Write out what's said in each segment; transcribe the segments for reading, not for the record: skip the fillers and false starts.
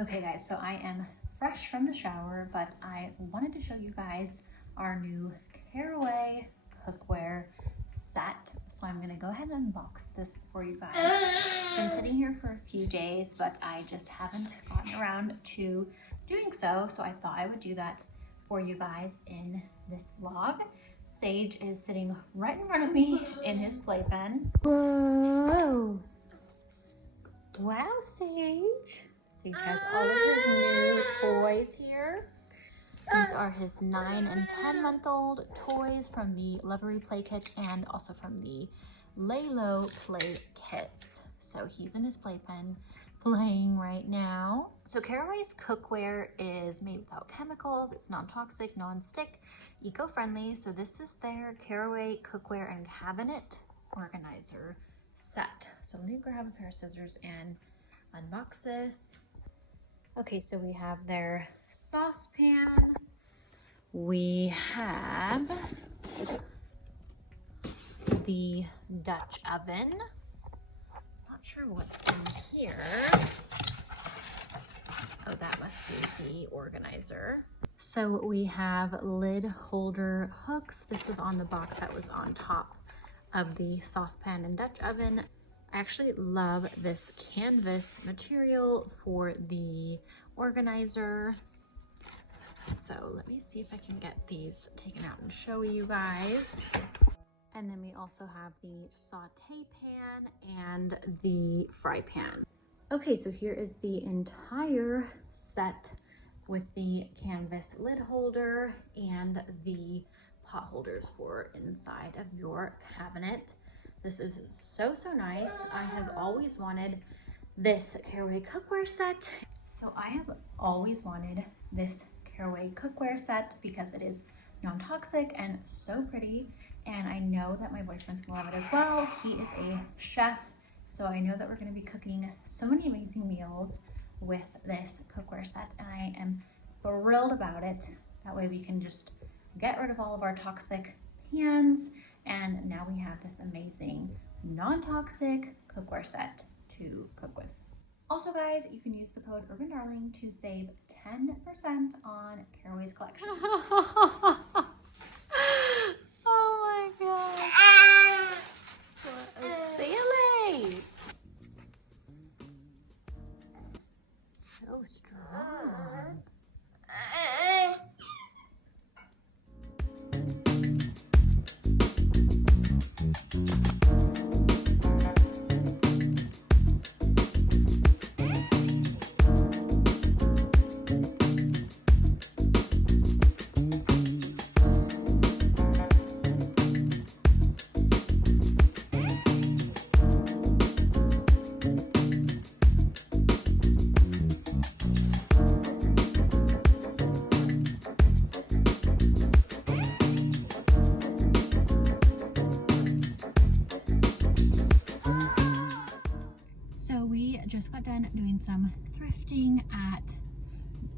Okay guys, so I am fresh from the shower, but I wanted to show you guys our new Caraway cookware set. So I'm gonna go ahead and unbox this for you guys. It's been sitting here for a few days, but I just haven't gotten around to doing so. So I thought I would do that for you guys in this vlog. Sage is sitting right in front of me in his playpen. Whoa! Wow, Sage. Sage has all of his new toys here. These are his 9 and 10-month-old toys from the Lovery Play Kit and also from the Lay Low Play Kits. So he's in his playpen playing right now. So Caraway's cookware is made without chemicals. It's non-toxic, non-stick, eco-friendly. So this is their Caraway cookware and cabinet organizer set. So let me grab a pair of scissors and unbox this. Okay, so we have their saucepan. We have the Dutch oven. Not sure what's in here. Oh, that must be the organizer. So we have lid holder hooks. This was on the box that was on top of the saucepan and Dutch oven. I actually love this canvas material for the organizer. So let me see if I can get these taken out and show you guys. And then we also have the saute pan and the fry pan. Okay, so here is the entire set with the canvas lid holder and the pot holders for inside of your cabinet. This is so nice. I have always wanted this Caraway cookware set. So I have always wanted this Caraway cookware set because it is non-toxic and so pretty. And I know that my boyfriend's gonna love it as well. He is a chef, so I know that we're gonna be cooking so many amazing meals with this cookware set, and I am thrilled about it. That way we can just get rid of all of our toxic pans, and now we have this amazing non-toxic cookware set to cook with. Also guys, you can use the code UrbanDarling to save 10% on Caraway's collection. Oh my god. What a silly. So strong. Just got done doing some thrifting at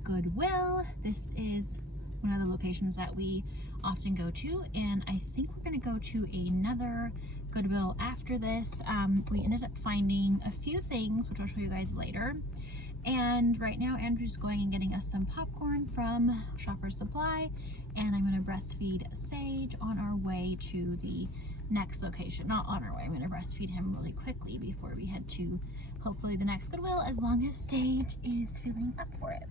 Goodwill. This is one of the locations that we often go to, and I think we're going to go to another Goodwill after this. We ended up finding a few things, which I'll show you guys later. And right now Andrew's going and getting us some popcorn from Shoppers Supply, and I'm going to breastfeed Sage on our way to the next location. Not on our way, I'm going to breastfeed him really quickly before we head to hopefully the next Goodwill, as long as Sage is feeling up for it.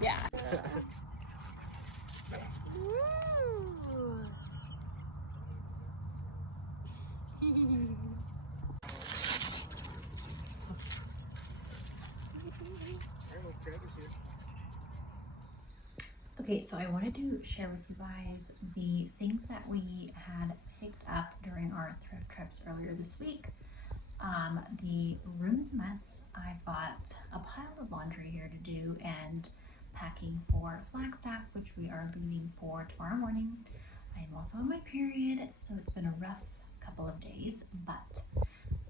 Yeah. Okay, so I wanted to share with you guys the things that we had picked up during our thrift trips earlier this week. The room is a mess. I've got a pile of laundry here to do and packing for Flagstaff, which we are leaving for tomorrow morning. I am also on my period, so it's been a rough couple of days, but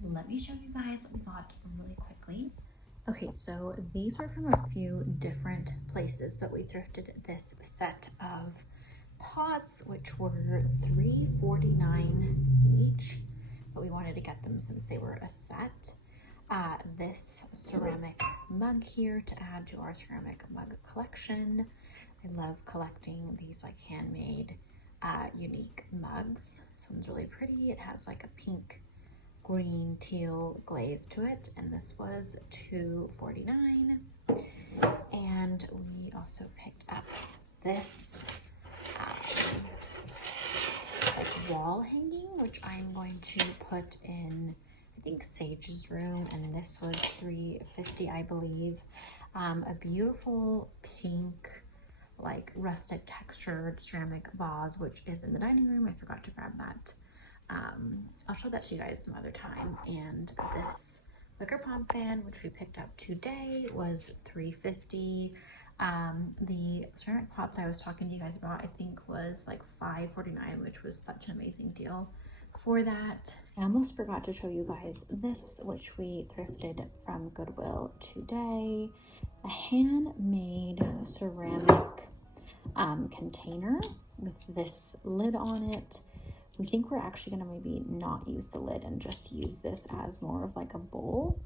let me show you guys what we got really quickly. Okay, so these were from a few different places, but we thrifted this set of pots, which were $3.49 each, but we wanted to get them since they were a set. This ceramic mug here to add to our ceramic mug collection. I love collecting these like handmade, unique mugs. This one's really pretty. It has like a pink, green, teal glaze to it, and this was $2.49. And we also picked up this like wall hanging, which I'm going to put in, I think, Sage's room, and this was $3.50, I believe. A beautiful pink, like rustic textured ceramic vase, which is in the dining room. I forgot to grab that. I'll show that to you guys some other time. And this wicker pump fan, which we picked up today, was $3.50. The ceramic pot that I was talking to you guys about, I think was like $5.49, which was such an amazing deal for that. I almost forgot to show you guys this, which we thrifted from Goodwill today. A handmade ceramic container with this lid on it. We think we're actually gonna maybe not use the lid and just use this as more of like a bowl.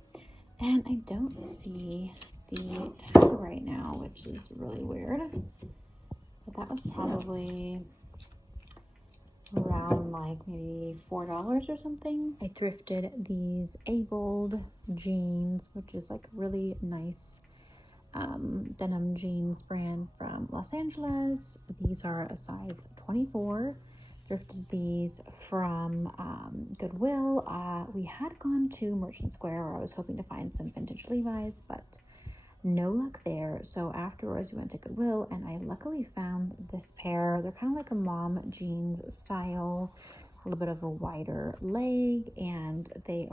And I don't see the tag right now, which is really weird. But that was probably around like maybe $4 or something. I thrifted these A-Gold jeans, which is like really nice denim jeans brand from Los Angeles. These are a size 24. Thrifted these from Goodwill. We had gone to Merchant Square where I was hoping to find some vintage Levi's, but no luck there. So afterwards we went to Goodwill and I luckily found this pair. They're kind of like a mom jeans style, a little bit of a wider leg, and they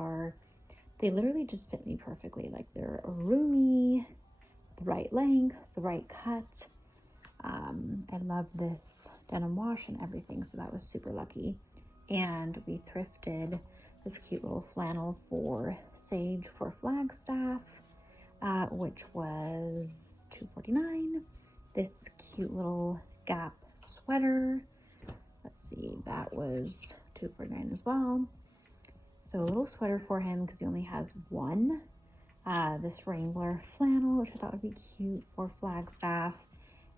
literally just fit me perfectly. Like they're roomy, the right length, the right cut. I love this denim wash and everything, so that was super lucky. And we thrifted this cute little flannel for Sage for Flagstaff, which was $2.49. This cute little Gap sweater, let's see, that was $2.49 as well. So a little sweater for him because he only has one. This Wrangler flannel, which I thought would be cute for Flagstaff.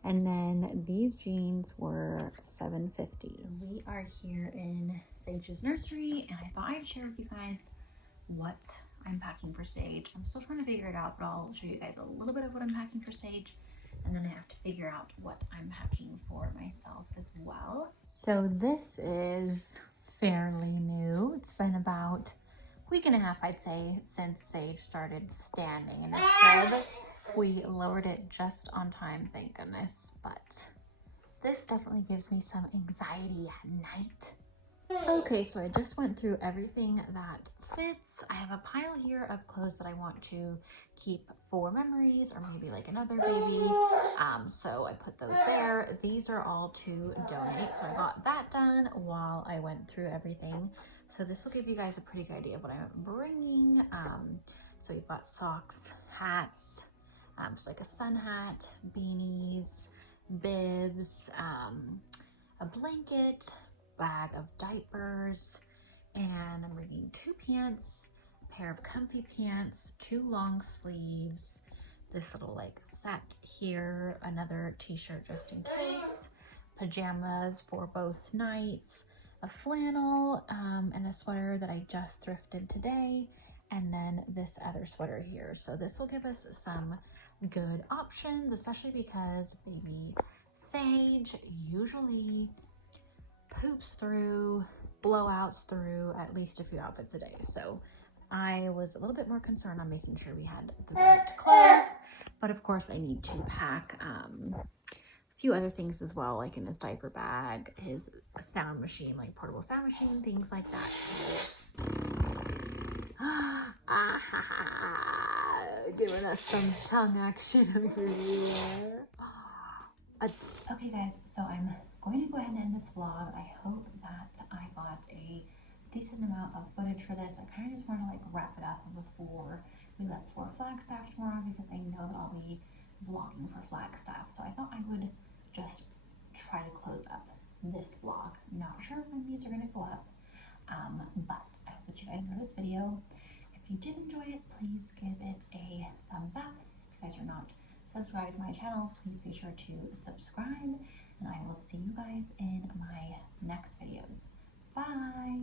And then these jeans were $7.50. So we are here in Sage's nursery, and I thought I'd share with you guys what I'm packing for Sage. I'm still trying to figure it out, but I'll show you guys a little bit of what I'm packing for Sage, and then I have to figure out what I'm packing for myself as well. So this is fairly new. It's been about a week and a half, I'd say, since Sage started standing in his crib. We lowered it just on time, thank goodness, but this definitely gives me some anxiety at night. Okay, so I just went through everything that fits. I have a pile here of clothes that I want to keep for memories or maybe like another baby. So I put those there. These are all to donate. So I got that done while I went through everything. So this will give you guys a pretty good idea of what I'm bringing. So you've got socks, hats, so like a sun hat, beanies, bibs, a blanket, bag of diapers, and I'm bringing 2 pants, a pair of comfy pants, 2 long sleeves, this little like set here, another t-shirt just in case, pajamas for both nights, a flannel and a sweater that I just thrifted today, and then this other sweater here. So this will give us some good options, especially because baby Sage usually poops through, blowouts through at least a few outfits a day. So I was a little bit more concerned on making sure we had the right clothes, but of course I need to pack a few other things as well, like in his diaper bag, his sound machine, like portable sound machine, things like that. Giving us some tongue action over here. Okay guys, so I'm going to go ahead and end this vlog. I hope that I got a decent amount of footage for this. I kind of just want to like wrap it up before we left for Flagstaff tomorrow, because I know that I'll be vlogging for Flagstaff. So I thought I would just try to close up this vlog. Not sure when these are going to go up, but I hope that you guys enjoyed this video. If you did enjoy it, please give it a thumbs up. If you guys are not subscribed to my channel, please be sure to subscribe, and I will see you guys in my next videos. Bye!